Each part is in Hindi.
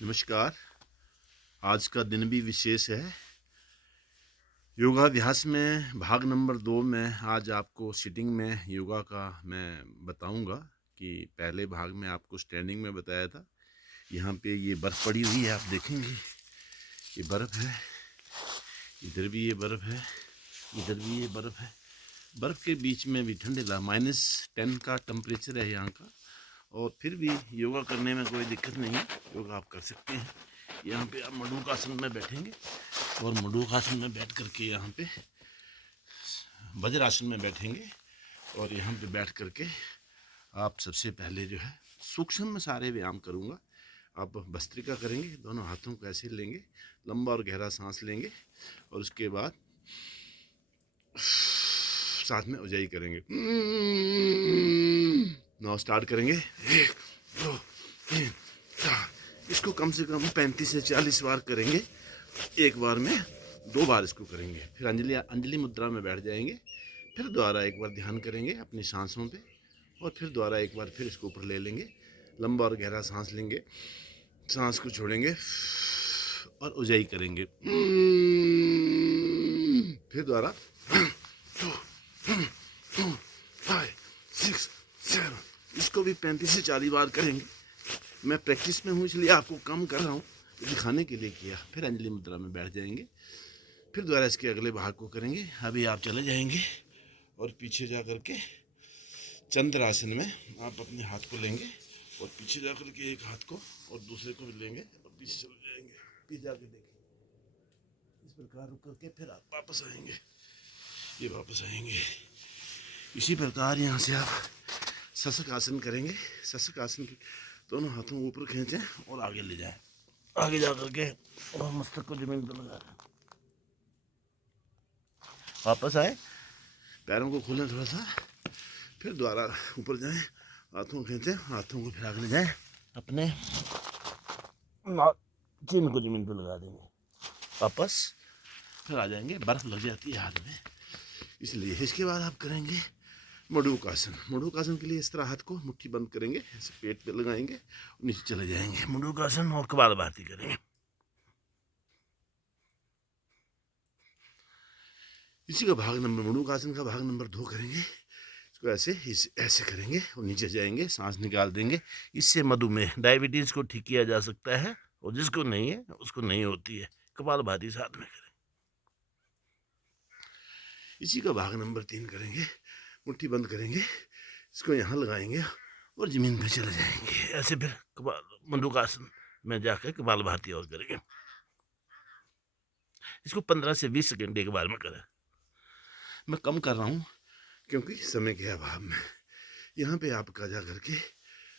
नमस्कार। आज का दिन भी विशेष है। योगाभ्यास में भाग नंबर 2 में आज आपको सिटिंग में योगा का मैं बताऊंगा कि पहले भाग में आपको स्टैंडिंग में बताया था। यहाँ पे ये बर्फ़ पड़ी हुई है, आप देखेंगे ये बर्फ़ है, इधर भी ये बर्फ़ है, इधर भी ये बर्फ़ है। बर्फ़ के बीच में भी ठंडे -10 का टेम्परेचर है यहाँ का, और फिर भी योगा करने में कोई दिक्कत नहीं है। योगा आप कर सकते हैं। यहाँ पे आप मडूकासन में बैठेंगे और मडूकासन में बैठ करके यहाँ पे वज्रासन में बैठेंगे, और यहाँ पे बैठ करके आप सबसे पहले जो है सूक्ष्म में सारे व्यायाम करूँगा। आप भस्त्रिका करेंगे, दोनों हाथों को ऐसे लेंगे, लंबा और गहरा सांस लेंगे, और उसके बाद साथ में उजाई करेंगे। नाउ स्टार्ट करेंगे। 1 2 3 4। इसको कम से कम 35 से 40 बार करेंगे। एक बार में 2 बार इसको करेंगे। फिर अंजलि मुद्रा में बैठ जाएंगे। फिर दोबारा एक बार ध्यान करेंगे अपनी सांसों पे, और फिर दोबारा एक बार फिर इसको ऊपर ले लेंगे। लंबा और गहरा सांस लेंगे, सांस को छोड़ेंगे और उजाई करेंगे। फिर दोबारा 2 5 6 7। इसको भी 35 से 40 बार करेंगे। मैं प्रैक्टिस में हूँ इसलिए आपको कम कर रहा हूँ, दिखाने के लिए किया। फिर अंजलि मुद्रा में बैठ जाएंगे। फिर दोबारा इसके अगले भाग को करेंगे। अभी आप चले जाएंगे और पीछे जा कर के चंद्रासन में आप अपने हाथ को लेंगे और पीछे जा कर के एक हाथ को और दूसरे को भी लेंगे और पीछे चले जाएंगे। पीछे जाके देखें, इस प्रकार रुक करके फिर आप वापस आएंगे। ये वापस आएंगे। इसी प्रकार यहाँ से आप शशक आसन करेंगे। शशक आसन की दोनों हाथों को ऊपर खींचें और आगे ले जाएं। आगे जा करके और मस्तक को जमीन पर लगा दें। वापस आए, पैरों को खोलें थोड़ा सा, फिर दोबारा ऊपर जाएं, हाथों को खींचें, हाथों को फिर आगे ले जाएं, अपने चिन्ह को जमीन पर लगा देंगे। वापस फिर आ जाएंगे। बर्फ लग जाती है हाथ में, इसलिए इसके बाद आप करेंगे मडूकासन। मडूकासन के लिए इस तरह हाथ को मुट्ठी बंद करेंगे, ऐसे पेट पे लगाएंगे और नीचे चले जाएंगे। मडूकासन और कपालभाति करेंगे। इसी का भाग नंबर मडूकासन का भाग नंबर 2 करेंगे। इसको ऐसे करेंगे और नीचे जाएंगे, सांस निकाल देंगे। इससे मधुमेह डायबिटीज को ठीक किया जा सकता है, और जिसको नहीं है उसको नहीं होती है। कपालभाति साथ में करें। इसी का भाग नंबर 3 करेंगे। मुट्ठी बंद करेंगे, इसको यहाँ लगाएंगे और ज़मीन पे चले जाएंगे। ऐसे फिर मडूकासन में जाकर कपालभाति और करेंगे। इसको 15 से 20 सेकेंड एक बार में करें। मैं कम कर रहा हूँ क्योंकि समय के अभाव में। यहाँ पे आपका जा करके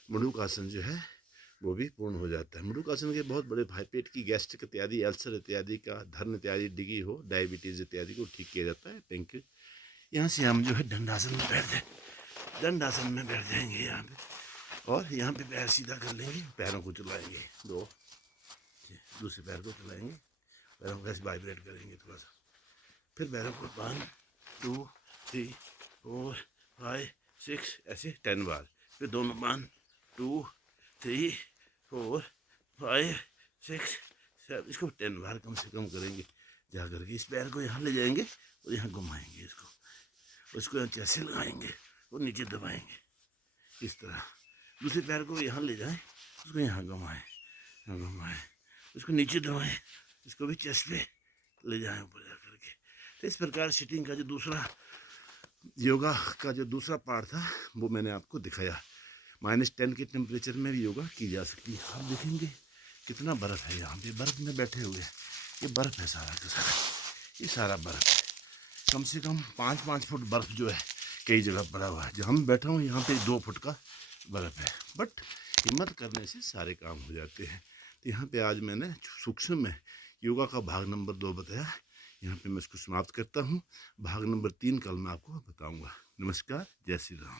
मडूकासन जो है वो भी पूर्ण हो जाता है। मडूकासन के बहुत बड़े भाई पेट की गैस्ट्रिक इत्यादि, अल्सर इत्यादि का, धर्म इत्यादि डिगी हो, डायबिटीज़ इत्यादि को ठीक किया जाता है। Thank you. यहाँ से हम जो है दंडासन में बैठ जाए, दंडासन में बैठ जाएंगे यहाँ पे, और यहाँ पे पैर सीधा कर लेंगे, पैरों को चलाएंगे। दूसरे पैर को चलाएंगे, पैरों को ऐसे वाइब्रेट करेंगे थोड़ा सा। फिर पैरों को 1 2 3 4 5 6 ऐसे 10 बार। फिर दोनों 1 2 3 4 5 6 7। इसको 10 बार कम से कम करेंगे। जा करके इस पैर को यहाँ ले जाएंगे और यहाँ घुमाएंगे, उसको यहाँ जैसे लगाएंगे और नीचे दबाएंगे इस तरह। दूसरे पैर को यहाँ ले जाएं, उसको यहाँ घुमाएं, उसको नीचे दबाएं, इसको भी चेस्ट पे ले जाएं ऊपर जा करके। तो इस प्रकार सिटिंग का जो दूसरा योगा का जो दूसरा पार्ट था वो मैंने आपको दिखाया। -10 के टेम्परेचर में भी योगा की जा सकती है। आप देखेंगे कितना बर्फ़ है यहाँ पे, बर्फ़ में बैठे हुए। ये बर्फ़ है सारा का सारा, ये सारा बर्फ़ है। कम से कम 5-5 फुट बर्फ़ जो है कई जगह पड़ा हुआ है। जहाँ मैं बैठा हूँ यहाँ पे 2 फुट का बर्फ़ है, बट हिम्मत करने से सारे काम हो जाते हैं। तो यहाँ पे आज मैंने सूक्ष्म में योगा का भाग नंबर 2 बताया। यहाँ पे मैं इसको समाप्त करता हूँ। भाग नंबर 3 कल मैं आपको बताऊँगा। नमस्कार, जय श्री राम।